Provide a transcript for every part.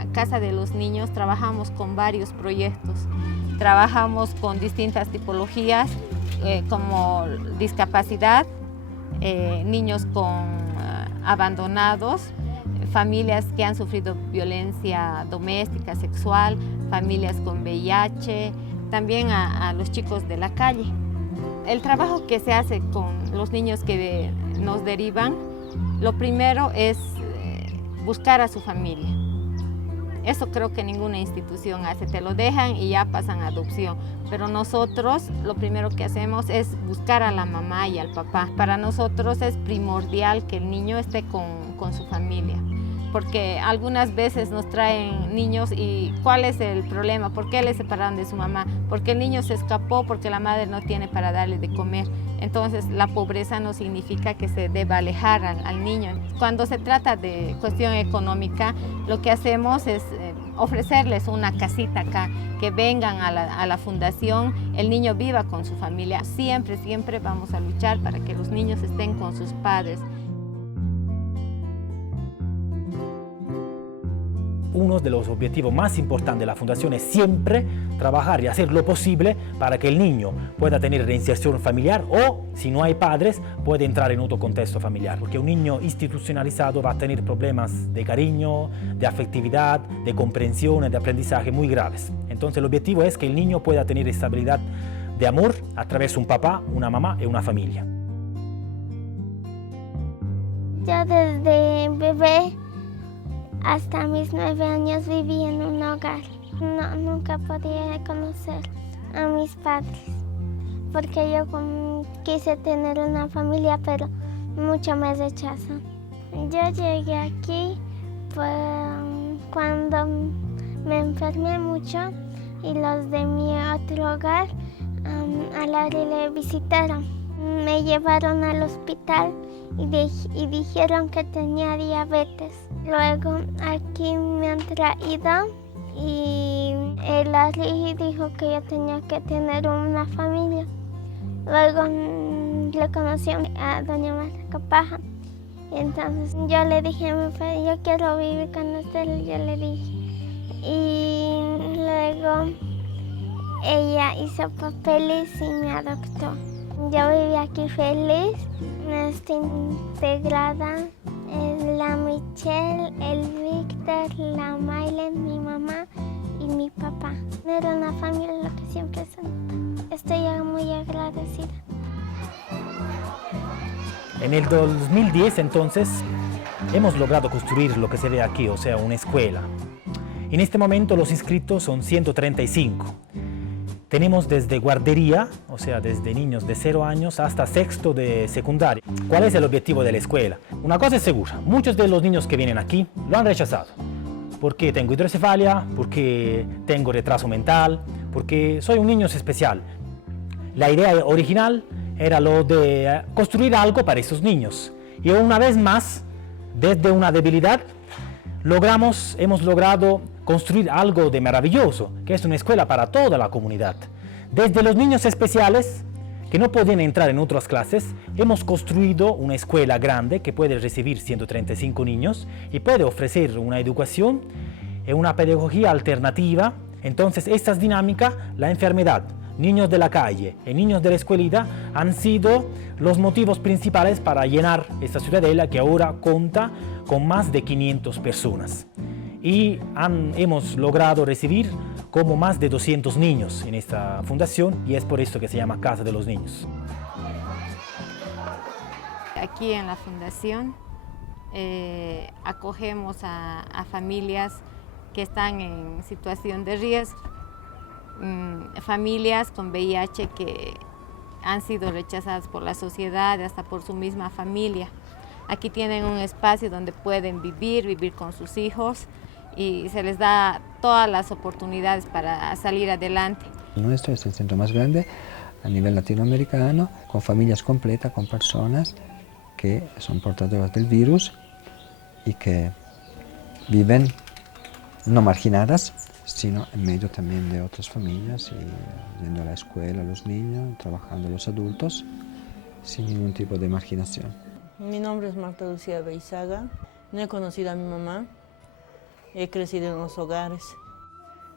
la Casa de los Niños trabajamos con varios proyectos. Trabajamos con distintas tipologías como discapacidad, niños abandonados, familias que han sufrido violencia doméstica, sexual, familias con VIH, también a los chicos de la calle. El trabajo que se hace con los niños que nos derivan, lo primero es buscar a su familia. Eso creo que ninguna institución hace, te lo dejan y ya pasan a adopción. Pero nosotros lo primero que hacemos es buscar a la mamá y al papá. Para nosotros es primordial que el niño esté con su familia, porque algunas veces nos traen niños y ¿cuál es el problema? ¿Por qué le separaron de su mamá? Porque el niño se escapó, porque la madre no tiene para darle de comer. Entonces la pobreza no significa que se deba alejar al niño. Cuando se trata de cuestión económica, lo que hacemos es ofrecerles una casita acá, que vengan a la fundación, el niño viva con su familia. Siempre, siempre vamos a luchar para que los niños estén con sus padres. Uno de los objetivos más importantes de la Fundación es siempre trabajar y hacer lo posible para que el niño pueda tener reinserción familiar o, si no hay padres, puede entrar en otro contexto familiar. Porque un niño institucionalizado va a tener problemas de cariño, de afectividad, de comprensión, de aprendizaje muy graves. Entonces el objetivo es que el niño pueda tener estabilidad de amor a través de un papá, una mamá y una familia. Yo desde bebé hasta mis 9 años viví en un hogar. Nunca podía conocer a mis padres, porque yo quise tener una familia, pero mucho me rechazan. Yo llegué aquí cuando me enfermé mucho y los de mi otro hogar a Larry le visitaron. Me llevaron al hospital y dijeron que tenía diabetes. Luego aquí me han traído y el Larry dijo que yo tenía que tener una familia. Luego le conocí a doña Marta Capaja. Entonces yo le dije a mi padre, yo quiero vivir con usted, yo le dije. Y luego ella hizo papeles y me adoptó. Yo viví aquí feliz, estoy integrada. La Michelle, el Víctor, la Maylen, mi mamá y mi papá. Era una familia lo que siempre son. Estoy muy agradecida. En el 2010 entonces hemos logrado construir lo que se ve aquí, o sea, una escuela. En este momento los inscritos son 135. Tenemos desde guardería, o sea, desde niños de 0 años hasta sexto de secundaria. ¿Cuál es el objetivo de la escuela? Una cosa es segura, muchos de los niños que vienen aquí lo han rechazado. Porque tengo hidrocefalia, porque tengo retraso mental, porque soy un niño especial. La idea original era lo de construir algo para esos niños. Y una vez más, desde una debilidad, hemos logrado construir algo de maravilloso, que es una escuela para toda la comunidad. Desde los niños especiales, que no podían entrar en otras clases, hemos construido una escuela grande que puede recibir 135 niños y puede ofrecer una educación y una pedagogía alternativa. Entonces, estas dinámicas, la enfermedad, niños de la calle y niños de la escuelita han sido los motivos principales para llenar esta ciudadela que ahora cuenta con más de 500 personas. Y hemos logrado recibir como más de 200 niños en esta fundación y es por esto que se llama Casa de los Niños. Aquí en la fundación acogemos a familias que están en situación de riesgo, familias con VIH que han sido rechazadas por la sociedad, hasta por su misma familia. Aquí tienen un espacio donde pueden vivir con sus hijos y se les da todas las oportunidades para salir adelante. El nuestro es el centro más grande a nivel latinoamericano, con familias completas, con personas que son portadoras del virus y que viven no marginadas, sino en medio también de otras familias, y yendo a la escuela los niños, trabajando los adultos, sin ningún tipo de marginación. Mi nombre es Marta Lucía Beizaga, no he conocido a mi mamá. he crecido en los hogares.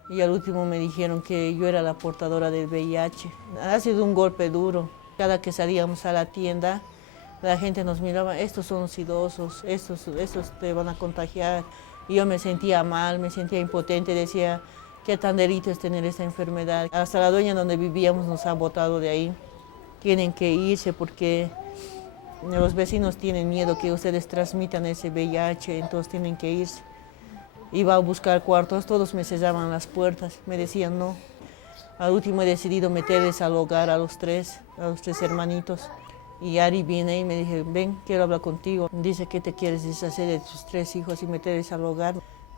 Y al último me dijeron que yo era la portadora del VIH. Ha sido un golpe duro. Cada que salíamos a la tienda, la gente nos miraba, estos son los idosos, estos te van a contagiar. Y yo me sentía mal, me sentía impotente, decía, qué tan delito es tener esta enfermedad. Hasta la dueña donde vivíamos nos ha botado de ahí. Tienen que irse porque los vecinos tienen miedo que ustedes transmitan ese VIH, entonces tienen que irse. Iba a buscar cuartos, todos me cerraban las puertas, me decían no. Al último he decidido meterles al hogar a los tres hermanitos. Y Ari viene y me dice, ven, quiero hablar contigo. Dice, ¿qué te quieres deshacer de tus 3 hijos y meterles al hogar?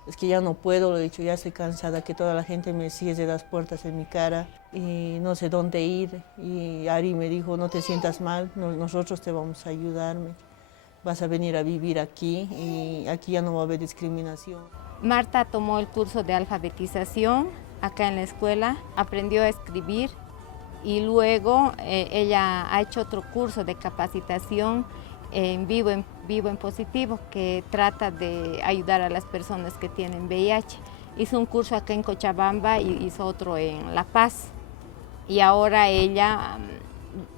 Es que ya no puedo, le he dicho, ya estoy cansada que toda la gente me cierre las puertas en mi cara y no sé dónde ir. Y Ari me dijo, no te sientas mal, nosotros te vamos a ayudar. Vas a venir a vivir aquí y aquí ya no va a haber discriminación. Marta tomó el curso de alfabetización acá en la escuela, aprendió a escribir y luego ella ha hecho otro curso de capacitación en Vivo en Positivo, que trata de ayudar a las personas que tienen VIH. Hizo un curso acá en Cochabamba y hizo otro en La Paz. Y ahora ella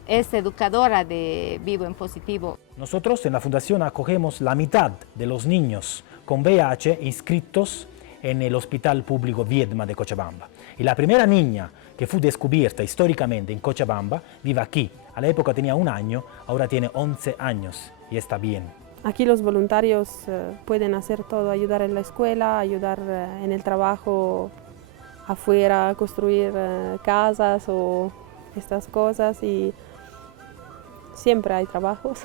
es educadora de Vivo en Positivo. Nosotros en la Fundación acogemos la mitad de los niños con VIH inscritos en el Hospital Público Viedma de Cochabamba. Y la primera niña que fue descubierta históricamente en Cochabamba vive aquí. A la época tenía 1 año, ahora tiene 11 años y está bien. Aquí los voluntarios pueden hacer todo, ayudar en la escuela, ayudar en el trabajo afuera, construir casas o estas cosas, y siempre hay trabajos.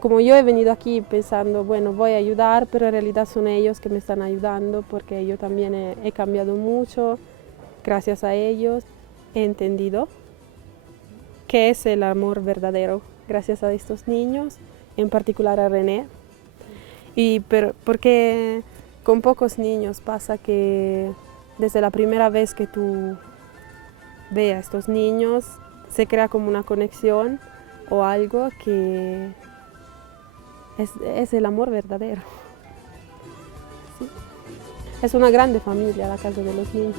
Como yo he venido aquí pensando, bueno, voy a ayudar, pero en realidad son ellos que me están ayudando, porque yo también he cambiado mucho. Gracias a ellos he entendido qué es el amor verdadero, gracias a estos niños, en particular a René. Porque con pocos niños pasa que desde la primera vez que tú ves a estos niños, se crea como una conexión o algo que es el amor verdadero. Sí. Es una grande familia la casa de los niños.